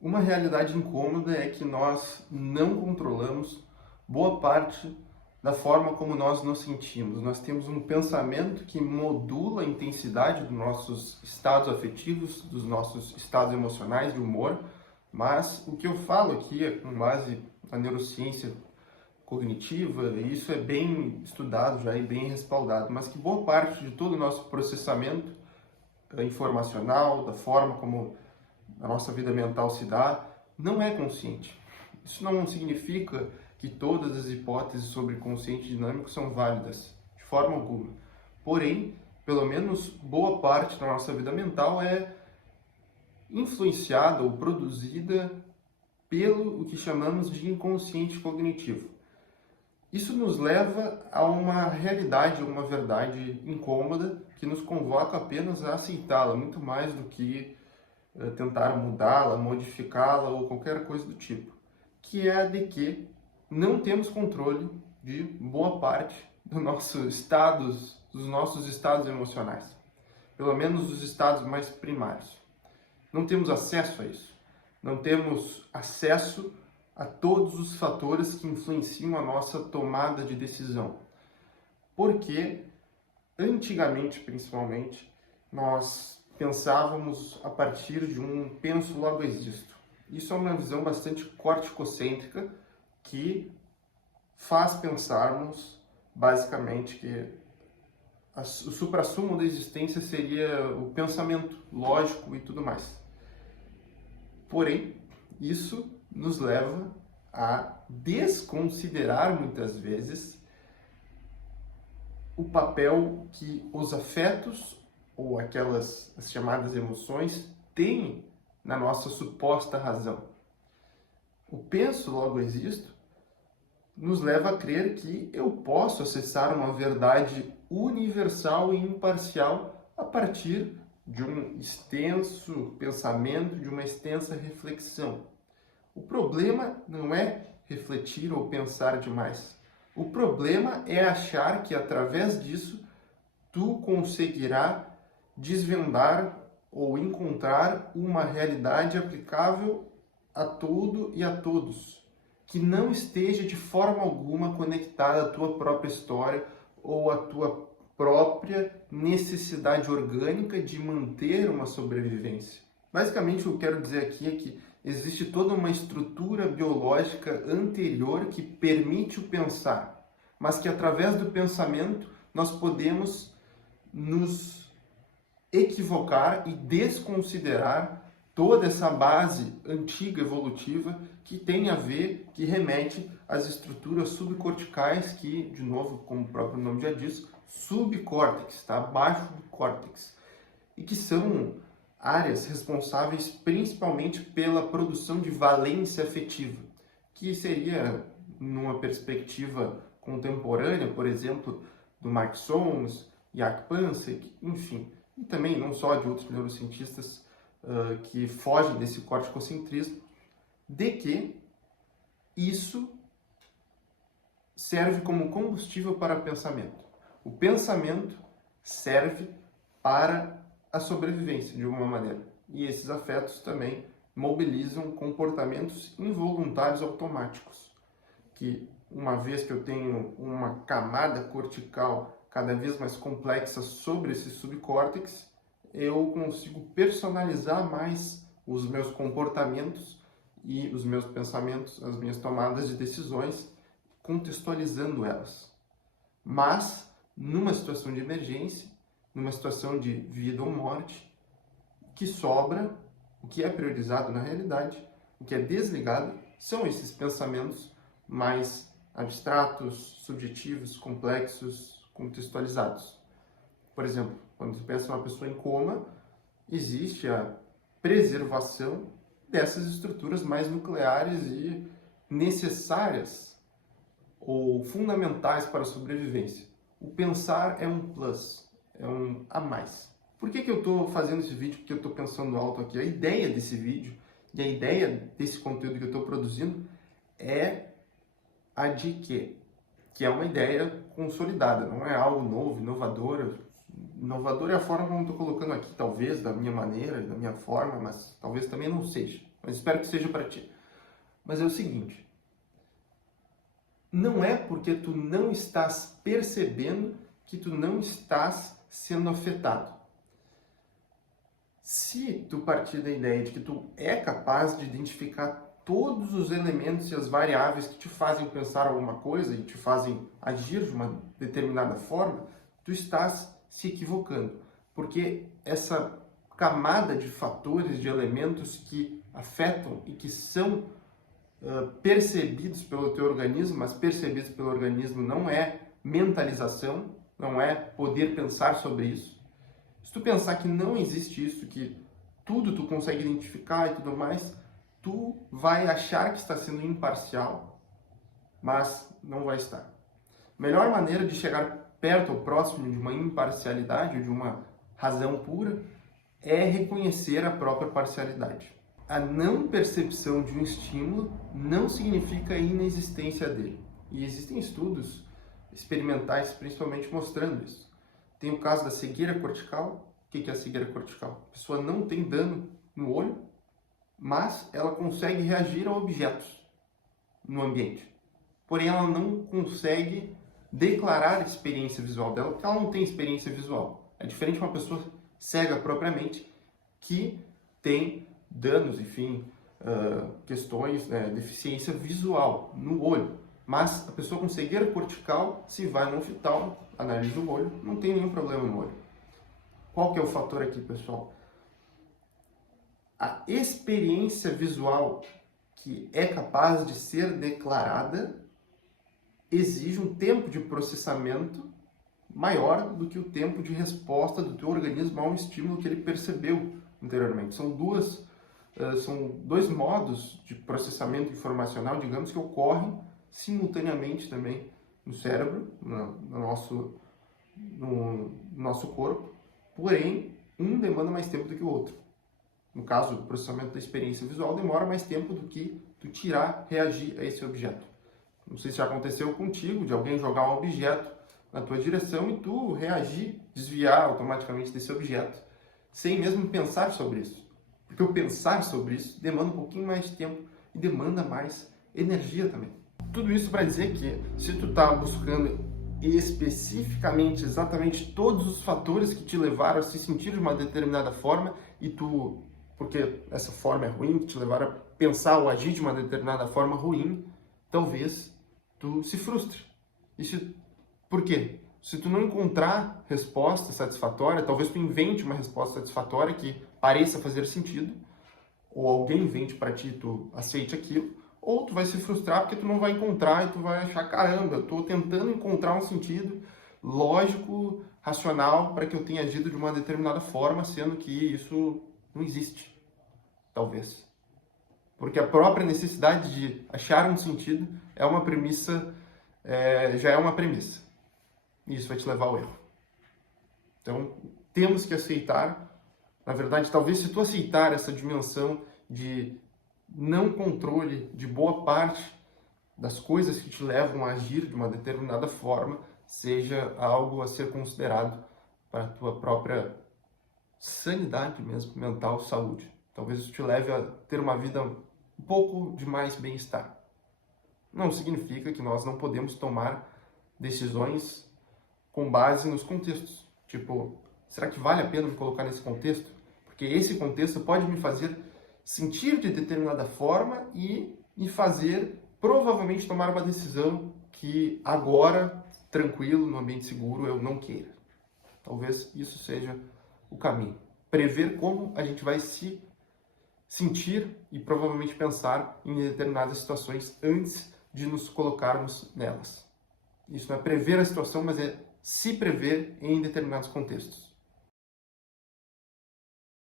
Uma realidade incômoda é que nós não controlamos boa parte da forma como nós nos sentimos. Nós temos um pensamento que modula a intensidade dos nossos estados afetivos, dos nossos estados emocionais de humor, mas o que eu falo aqui é com base na neurociência cognitiva, e isso é bem estudado já e bem respaldado, mas que boa parte de todo o nosso processamento informacional, da forma como a nossa vida mental se dá, não é consciente. Isso não significa que todas as hipóteses sobre consciente dinâmico são válidas, de forma alguma. Porém, pelo menos boa parte da nossa vida mental é influenciada ou produzida pelo o que chamamos de inconsciente cognitivo. Isso nos leva a uma realidade, uma verdade incômoda que nos convoca apenas a aceitá-la, muito mais do que tentar mudá-la, modificá-la ou qualquer coisa do tipo, que é a de que não temos controle de boa parte dos nossos estados emocionais, pelo menos os estados mais primários. Não temos acesso a isso, não temos acesso a todos os fatores que influenciam a nossa tomada de decisão, porque antigamente, principalmente, nós pensávamos a partir de um penso logo existo. Isso é uma visão bastante corticocêntrica que faz pensarmos, basicamente, que o suprassumo da existência seria o pensamento lógico e tudo mais. Porém, isso nos leva a desconsiderar muitas vezes o papel que os afetos ou aquelas as chamadas emoções têm na nossa suposta razão. O penso logo existo nos leva a crer que eu posso acessar uma verdade universal e imparcial a partir de um extenso pensamento, de uma extensa reflexão. O problema não é refletir ou pensar demais. O problema é achar que através disso tu conseguirá desvendar ou encontrar uma realidade aplicável a tudo e a todos, que não esteja de forma alguma conectada à tua própria história ou à tua própria necessidade orgânica de manter uma sobrevivência. Basicamente, o que eu quero dizer aqui é que existe toda uma estrutura biológica anterior que permite o pensar, mas que através do pensamento nós podemos nos equivocar e desconsiderar toda essa base antiga evolutiva que tem a ver, que remete às estruturas subcorticais que, de novo, como o próprio nome já diz, subcórtex, está abaixo do córtex, e que são áreas responsáveis principalmente pela produção de valência afetiva, que seria, numa perspectiva contemporânea, por exemplo, do Mark Solms, Jaak Pansek, enfim, e também não só de outros neurocientistas que fogem desse corticocentrismo, de que isso serve como combustível para o pensamento. O pensamento serve para a sobrevivência, de alguma maneira. E esses afetos também mobilizam comportamentos involuntários automáticos, que uma vez que eu tenho uma camada cortical cada vez mais complexa sobre esse subcórtex, eu consigo personalizar mais os meus comportamentos e os meus pensamentos, as minhas tomadas de decisões, contextualizando elas. Mas, numa situação de emergência, numa situação de vida ou morte, o que sobra, o que é priorizado na realidade, o que é desligado, são esses pensamentos mais abstratos, subjetivos, complexos, contextualizados. Por exemplo, quando você pensa em uma pessoa em coma, existe a preservação dessas estruturas mais nucleares e necessárias ou fundamentais para a sobrevivência. O pensar é um plus, é um a mais. Por que eu estou fazendo esse vídeo? Porque eu estou pensando alto aqui. A ideia desse vídeo e a ideia desse conteúdo que eu estou produzindo é a de que é uma ideia consolidada, não é algo novo, inovador. Inovador é a forma como eu estou colocando aqui, talvez, da minha maneira, da minha forma, mas talvez também não seja. mas espero que seja para ti. Mas é o seguinte, não é porque tu não estás percebendo que tu não estás sendo afetado. Se tu partir da ideia de que tu é capaz de identificar todos os elementos e as variáveis que te fazem pensar alguma coisa e te fazem agir de uma determinada forma, tu estás se equivocando, porque essa camada de fatores, de elementos que afetam e que são percebidos pelo teu organismo, mas percebidos pelo organismo não é mentalização, não é poder pensar sobre isso. Se tu pensar que não existe isso, que tudo tu consegue identificar e tudo mais, tu vai achar que está sendo imparcial, mas não vai estar. A melhor maneira de chegar perto ou próximo de uma imparcialidade, de uma razão pura, é reconhecer a própria parcialidade. A não percepção de um estímulo não significa a inexistência dele. E existem estudos experimentais, principalmente, mostrando isso. Tem o caso da cegueira cortical. O que é a cegueira cortical? A pessoa não tem dano no olho, mas ela consegue reagir a objetos no ambiente. Porém, ela não consegue declarar a experiência visual dela, porque ela não tem experiência visual. É diferente de uma pessoa cega propriamente, que tem danos, enfim, questões, deficiência visual no olho. Mas a pessoa com cegueira cortical, se vai no oftalmo, analisa o olho, não tem nenhum problema no olho. Qual que é o fator aqui, pessoal? A experiência visual que é capaz de ser declarada exige um tempo de processamento maior do que o tempo de resposta do teu organismo a um estímulo que ele percebeu anteriormente. São dois modos de processamento informacional, digamos, que ocorrem simultaneamente também no cérebro, no nosso corpo, porém, um demanda mais tempo do que o outro. No caso, o processamento da experiência visual demora mais tempo do que tu reagir a esse objeto. Não sei se já aconteceu contigo, de alguém jogar um objeto na tua direção e tu reagir, desviar automaticamente desse objeto, sem mesmo pensar sobre isso. Porque o pensar sobre isso demanda um pouquinho mais de tempo e demanda mais energia também. Tudo isso para dizer que, se tu está buscando especificamente, exatamente todos os fatores que te levaram a se sentir de uma determinada forma porque essa forma é ruim, que te levaram a pensar ou agir de uma determinada forma ruim, talvez tu se frustre. Por quê? Se tu não encontrar resposta satisfatória, talvez tu invente uma resposta satisfatória que pareça fazer sentido, ou alguém invente para ti e tu aceite aquilo, ou tu vai se frustrar porque tu não vai encontrar e tu vai achar, caramba, eu estou tentando encontrar um sentido lógico, racional, para que eu tenha agido de uma determinada forma, sendo que isso não existe, talvez. Porque a própria necessidade de achar um sentido é uma premissa, já é uma premissa. E isso vai te levar ao erro. Então, temos que aceitar, na verdade, talvez se tu aceitar essa dimensão de não controle de boa parte das coisas que te levam a agir de uma determinada forma, seja algo a ser considerado para a tua própria sanidade mesmo, mental, saúde. Talvez isso te leve a ter uma vida um pouco de mais bem-estar. Não significa que nós não podemos tomar decisões com base nos contextos. Tipo, será que vale a pena me colocar nesse contexto? Porque esse contexto pode me fazer sentir de determinada forma e me fazer provavelmente tomar uma decisão que agora, tranquilo, no ambiente seguro, eu não queira. Talvez isso seja o caminho. Prever como a gente vai se sentir e provavelmente pensar em determinadas situações antes de nos colocarmos nelas. Isso não é prever a situação, mas é se prever em determinados contextos.